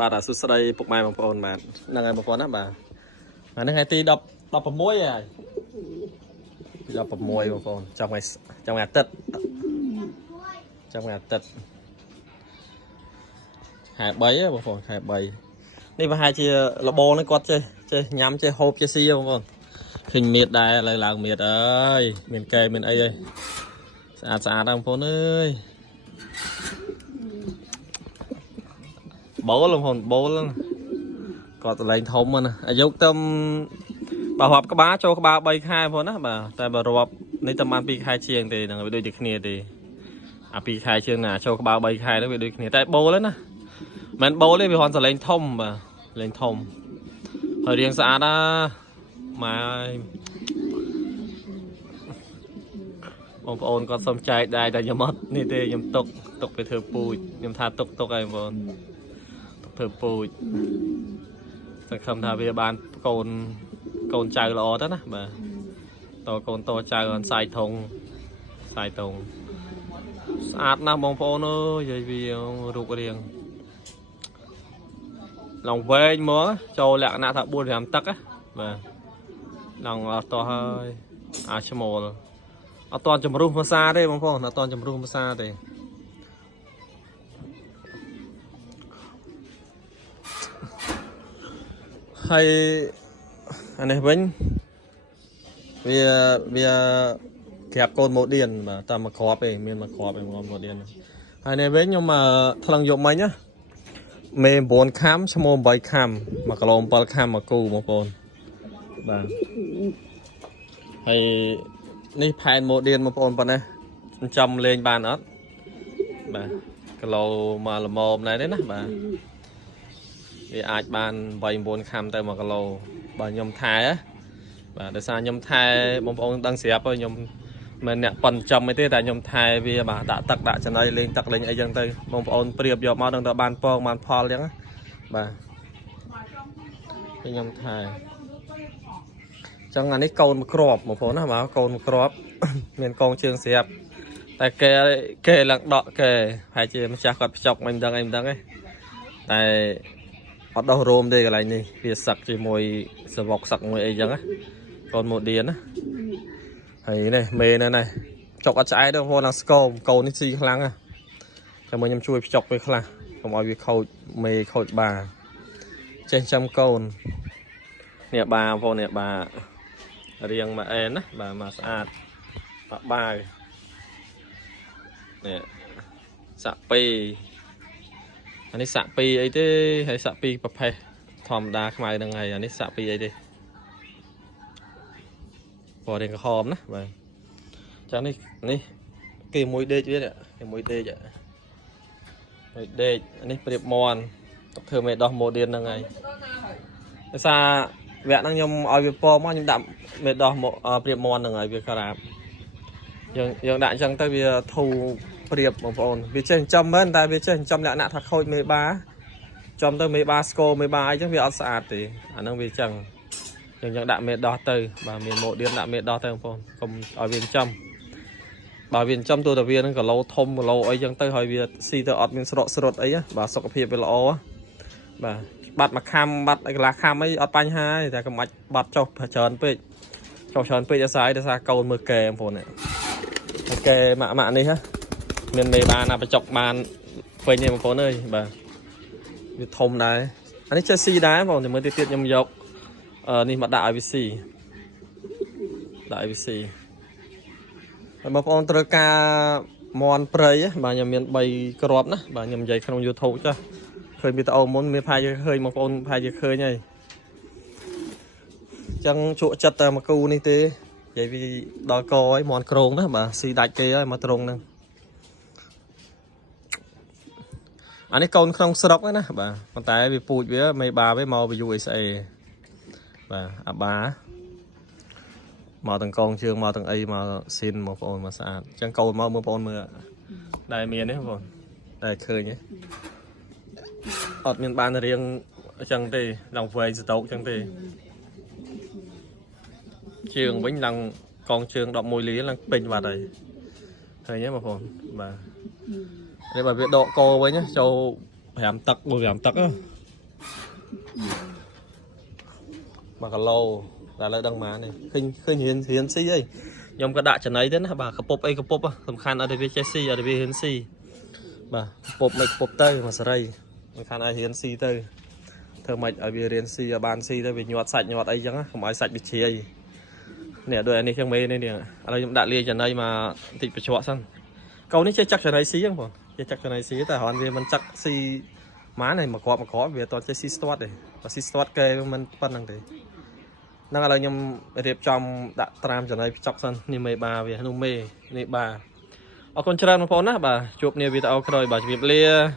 បាទអាសុស្ដីពុកម៉ែបងប្អូនបាទហ្នឹងហើយបងប្អូនណាបាទអានេះថ្ងៃទី10 16ហើយទី16បងប្អូនចាំថ្ងៃអាទិត្យចាំថ្ងៃអាទិត្យខែ3ហ៎បងប្អូនខែ3នេះប្រហែលជាលបនេះគាត់ចេះញ៉ាំចេះហូបចេះស៊ីបងប្អូនឃើញមៀតដែរឥឡូវឡើងមៀតអើយមានកែមានអីហើយស្អាតហើយបងប្អូនអើយបូលបងប្អូនបូលគាត់តលែងធំណាអាយុទៅបើរាប់ក្បាលចូលក្បាល3ខែបងប្អូនណាបាទតែបើរាប់នេះតែបាន2ខែជាងទេហ្នឹងវាដូចតែគ្នាទេអា2ខែជាងណាចូលក្បាល3ខែហ្នឹងវាដូចគ្នាតែបូលណាមិនបូលទេវាហន់តលែងធំបាទលែងធំហើយរៀងស្អាតណាម៉ែបងប្អូនគាត់សុំចែកដែរតែខ្ញុំអត់នេះទេខ្ញុំទុកទៅធ្វើពូជខ្ញុំថាទុកហើយបងប្អូនធ្វើពូជសង្ឃឹមថាវាបានកូនចៅល្អទៅណាបាទតកូនតចៅអនសាយធុងស្អាតណាស់បងប្អូនអើយនិយាយវារូបរាងឡងវែងមកចូលលក្ខណៈថា 4-5 ទឹកណាបាទឡងអត់តោះហើយអាឈ្មោលអត់តន់ជំរុះភាសាទេបងប្អូនអត់តន់ជំរុះភាសាទេហើយអានេះវិញវាក្រាបកូនម៉ូឌៀនបាទតាមមកគ្រាប់ឯងមានមកគ្រាប់ឯងម៉ូឌៀនហើយនេះវិញខ្ញុំថ្លឹងយកមិញណាមេ9ខាំឈ្មោះ8ខាំ1គីឡូ7ខាំ1គូបងប្អូនបាទហើយនេះផែនម៉ូឌៀនបងប្អូនប៉ុណ្ណេះចំលេងបានអត់បាទគីឡូមកល្មមដែរទេណាបាទវាអាចបាន8 9ខាំទៅ1គីឡូបើខ្ញុំថែបាទដោយសារខ្ញុំថែបងប្អូនដឹងស្រាប់ហើយខ្ញុំមិនអ្នកប៉ុនចំអីទេតែខ្ញុំថែវាបាទដាក់ទឹកដាក់ចំណីលេងទឹកលេងអីចឹងទៅបងប្អូនប្រៀបយកមកដឹងតែបានពងបានផលចឹងបាទខ្ញុំថែចឹងអានេះកូនមកគ្រាប់បងប្អូនណាបាទកូនមកគ្រាប់មានកងជើងស្រាប់តែគេឡើងដកគេហើយជាម្ចាស់គាត់ភ្ចុកមិនដឹងអីមិនដឹងទេតែអត់ដោះរោមទេកន្លែងនេះវាសឹកជាមួយសវកសឹកមួយអីចឹងណាកូនម៉ូឌៀនណាហើយនេះមេនេះចុកអត់ឆ្អែតទេបងប្អូនឡើងស្គមកូននេះស៊ីខ្លាំងណាតែមកខ្ញុំជួយភ្ចុកវាខ្លះកុំឲ្យវាខូចមេខូចបាចេះចាំកូននេះបាបងប្អូននេះបារៀងមកអែនណាបាទមកស្អាតបាយនេះសាក់ពីអានេះសាក់ពីអីទេហើយសាក់ពីប្រភេទធម្មតាខ្មៅហ្នឹងហើយអានេះសាក់ពីអីទេពណ៌រៀងក្រហមណាបាទចឹងនេះគេមួយដេកវាគេមួយដេកមួយដេកអានេះប្រៀបមន់ធ្វើមេដោះម៉ូឌៀនហ្នឹងហើយដោយសារវគ្គហ្នឹងខ្ញុំឲ្យវាពណ៌មកខ្ញុំដាក់មេដោះប្រៀបមន់ហ្នឹងហើយវាក្រាបយើងដាក់អញ្ចឹងទៅវាធូរប្រៀបបងប្អូនវាចេះចិញ្ចឹមមែនតែវាចេះចិញ្ចឹមលក្ខណៈថាខូចមេបាចំទៅមេបាស្គរមេបាអីចឹងវាអត់ស្អាតទេអាហ្នឹងវាចឹងយើងដាក់មេដោះទៅបាទមានម៉ូឌៀនដាក់មេដោះទៅបងប្អូនកុំឲ្យវាចិញ្ចឹមបើវាចិញ្ចឹមទោះតែវានឹងគីឡូធំគីឡូអីចឹងទៅហើយវាស៊ីទៅអត់មានស្រកស្រុតអីបាទសុខភាពវាល្អបាទបាត់មួយខាំបាត់កន្លះខាំអីអត់បញ្ហាទេតែកុំអាចបាត់ចុះច្រើនពេកអាស្រ័យដោយសារកូនមើលកែបងប្អូននេះកែម៉ាក់នេះហ៎មានមេបានណាបញ្ចុកបានពេញទេបងប្អូនអើយបាទវាធំដែរអានេះចេះស៊ីដែរបងតែមើលទៀតខ្ញុំយកនេះមកដាក់ឲ្យវាស៊ីហើយបងប្អូនត្រូវការមន់ព្រៃបាទខ្ញុំមាន3គ្រាប់ណាបាទខ្ញុំនិយាយក្នុង YouTube ចាស់ឃើញវីដេអូមុនមានផាយឃើញបងប្អូនផាយឃើញហើយចឹងជក់ចិត្តតែមកគូនេះទេនិយាយវាដល់កឲ្យមន់ក្រងណាបាទស៊ីដាច់គេហើយមកត្រង់ហ្នឹងអានេះកូនក្នុងស្រុកណាបាទប៉ុន្តែវាពូជវាមេបាវាមកពី USA បាទអាបាមកទាំងកងជើងមកទាំងអីមកស៊ីនបងប្អូនមកស្អាតអញ្ចឹងកូនមកមើលបងប្អូនមើលដែលមានទេបងប្អូនតែឃើញទេអត់មានបានរៀងអញ្ចឹងទេឡើងវែងស្តុកអញ្ចឹងទេជើងវិញឡើងកងជើង11លាឡើងពេញបាត់ហើយឃើញទេបងប្អូនបាទនេះបើវាដកកវិញចូល5 ទឹក 4-5 ទឹក mà cả lô là lợi đăng má này khinh hiến si ấy nhóm có đại trận ấy thế nè bà cặp cặp tầm khăn ở đây với Chelsea ở đây với hiến si bà cặp tơi mà sợi đây khăn ai hiến si tơi thơ mạch ở bên hiến si ở bàn si tơi vì nhọt sạch nhọt ấy chẳng không ai sạch bị chia nè đôi anh đi trong mê này nè ở đây đại liên trận đây mà thịt bị chọt xong câuนี้chơi chắc trận ấy xí không chơi chắc trận ấy xíแต่ hoàn về mình chắc si má này mà có về toàn chơi si start này và si start kê mình phân năng thế năng là nhầm đẹp trong đã tram trận ấy chọc xong như mê bà về nu mê nè bà ở con chơi nó phone á bà chụp nè video rồi bà chụp lia